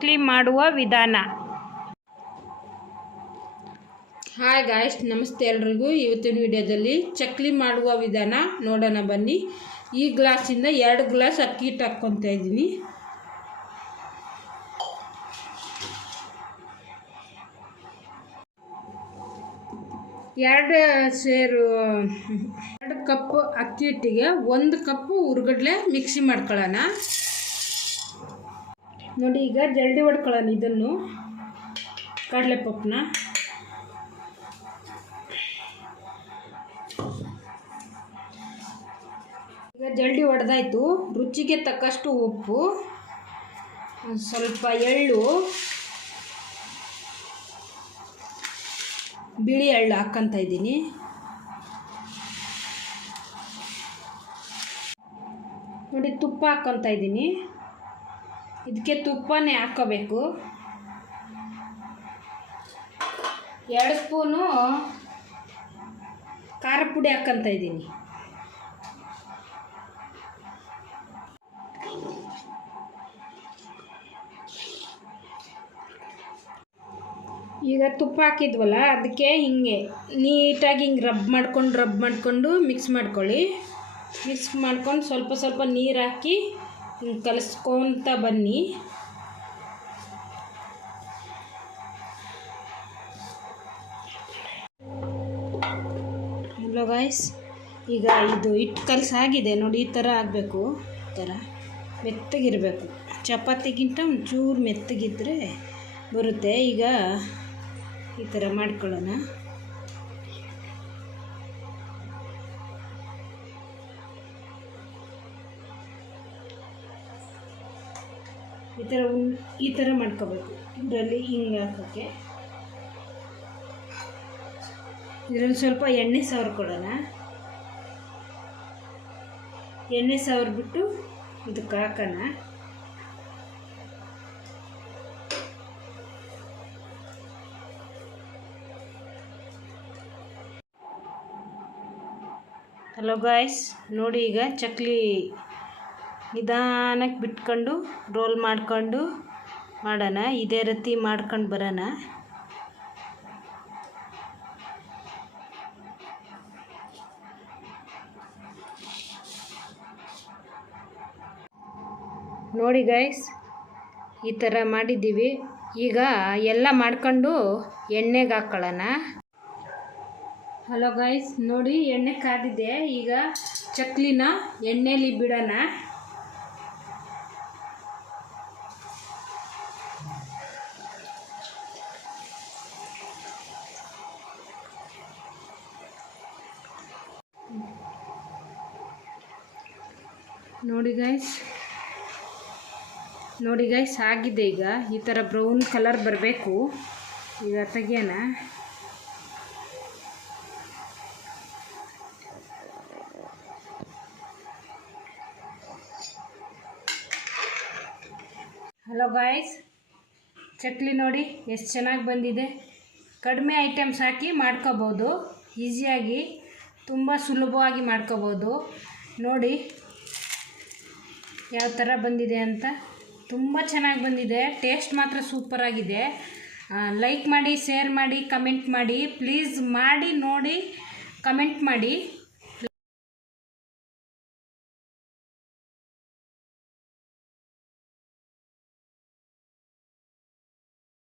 ಚಕ್ಲಿ ಮಾಡುವ ವಿಧಾನ. Hi guys ನಮಸ್ತೆ ಎಲ್ರಿಗೂ. ಇವತ್ತಿನ ವಿಡಿಯೋದಲ್ಲಿ ಚಕ್ಲಿ ಮಾಡುವ ವಿಧಾನ ನೋಡೋಣ ಬನ್ನಿ. ಈ ಗ್ಲಾಸಿಂದ ಎರಡು ಗ್ಲಾಸ್ ಅಕ್ಕಿ ಹಿಟ್ಟು ಹಾಕ್ಕೊತಾ ಇದ್ದೀನಿ. ಎರಡು ಸೇರು, ಎರಡು ಕಪ್ ಅಕ್ಕಿ ಹಿಟ್ಟಿಗೆ ಒಂದು ಕಪ್ಪು ಉರುಗಡ್ಲೆ ಮಿಕ್ಸಿ ಮಾಡ್ಕೊಳ್ಳೋಣ. ನೋಡಿ, ಈಗ ಜಲ್ದಿ ಹೊಡ್ಕೊಳ್ಳೋಣ ಇದನ್ನು. ಕಡಲೆಪಪ್ಪನ ಈಗ ಜಲ್ದಿ ಹೊಡೆದಾಯ್ತು ರುಚಿಗೆ ತಕ್ಕಷ್ಟು ಉಪ್ಪು ಸ್ವಲ್ಪ ಎಳ್ಳು, ಬಿಳಿ ಎಳ್ಳು ಹಾಕ್ಕಂತ ಇದ್ದೀನಿ. ನೋಡಿ, ತುಪ್ಪ ಹಾಕ್ಕೊತ ಇದ್ದೀನಿ. ಇದಕ್ಕೆ ತುಪ್ಪನೇ ಹಾಕ್ಕೋಬೇಕು. ಎರಡು ಸ್ಪೂನು ಖಾರ ಪುಡಿ ಹಾಕ್ಕಂತ ಇದ್ದೀನಿ. ಈಗ ತುಪ್ಪ ಹಾಕಿದ್ವಲ್ಲ, ಅದಕ್ಕೆ ಹಿಂಗೆ ನೀಟಾಗಿ ಹಿಂಗೆ ರಬ್ ಮಾಡ್ಕೊಂಡು, ರಬ್ ಮಾಡಿಕೊಂಡು ಮಿಕ್ಸ್ ಮಾಡ್ಕೊಳ್ಳಿ. ಮಿಕ್ಸ್ ಮಾಡ್ಕೊಂಡು ಸ್ವಲ್ಪ ಸ್ವಲ್ಪ ನೀರು ಹಾಕಿ ಕಲಿಸ್ಕೊತ ಬನ್ನಿ. ಹಲೋ ಗಾಯ್ಸ್ ಈಗ ಇದು ಹಿಟ್ಟು ಕಲಸಾಗಿದೆ ನೋಡಿ, ಈ ಥರ ಆಗಬೇಕು. ಈ ಥರ ಮೆತ್ತಗಿರಬೇಕು. ಚಪಾತಿಗಿಂತ ಒಂಚೂರು ಮೆತ್ತಗಿದ್ರೆ ಬರುತ್ತೆ. ಈಗ ಈ ಥರ ಮಾಡ್ಕೊಳ್ಳೋಣ. ಈ ಥರ ಉನ್ ಈ ಥರ ಮಾಡ್ಕೋಬೇಕು. ಇದರಲ್ಲಿ ಹಿಂಗೆ ಹಾಕೋಕ್ಕೆ. ಇದರಲ್ಲಿ ಸ್ವಲ್ಪ ಎಣ್ಣೆ ಕೊಡೋಣ. ಎಣ್ಣೆ ಸವರ್ಬಿಟ್ಟು ಇದಕ್ಕೆ ಹಾಕೋಣ. ಹಲೋ ಗಾಯ್ಸ್ ನೋಡಿ ಈಗ ಚಕ್ಲಿ ನಿಧಾನಕ್ಕೆ ಬಿಟ್ಕೊಂಡು ರೋಲ್ ಮಾಡ್ಕೊಂಡು ಮಾಡೋಣ. ಇದೇ ರೀತಿ ಮಾಡ್ಕೊಂಡು ಬರೋಣ. ನೋಡಿ ಗೈಸ್ ಈ ಥರ ಮಾಡಿದ್ದೀವಿ. ಈಗ ಎಲ್ಲ ಮಾಡ್ಕೊಂಡು ಎಣ್ಣೆಗೆ ಹಾಕ್ಕೊಳ್ಳೋಣ ಹಲೋ ಗೈಸ್ ನೋಡಿ ಎಣ್ಣೆ ಕಾದಿದೆ. ಈಗ ಚಕ್ಲಿನ ಎಣ್ಣೆಲಿ ಬಿಡೋಣ. ನೋಡಿ ಗೈಸ್ ನೋಡಿ ಗೈಸ್ ಆಗಿದೆ ಈಗ. ಈ ಥರ ಬ್ರೌನ್ ಕಲರ್ ಬರಬೇಕು. ಈಗ ತೆಗಿಯೋಣ. ಹಲೋ ಗಾಯ್ಸ್ ಚಕ್ಲಿ ನೋಡಿ ಎಷ್ಟು ಚೆನ್ನಾಗಿ ಬಂದಿದೆ. ಕಡಿಮೆ ಐಟಮ್ಸ್ ಹಾಕಿ ಮಾಡ್ಕೋಬೋದು. ಈಸಿಯಾಗಿ ತುಂಬ ಸುಲಭವಾಗಿ ಮಾಡ್ಕೋಬೋದು. ನೋಡಿ ಯಾವ ಥರ ಬಂದಿದೆ ಅಂತ ತುಂಬ ಚೆನ್ನಾಗಿ ಬಂದಿದೆ. ಟೇಸ್ಟ್ ಮಾತ್ರ ಸೂಪರಾಗಿದೆ ಲೈಕ್ ಮಾಡಿ, ಶೇರ್ ಮಾಡಿ, ಕಮೆಂಟ್ ಮಾಡಿ, ಪ್ಲೀಸ್ ಮಾಡಿ ನೋಡಿ, ಕಮೆಂಟ್ ಮಾಡಿ.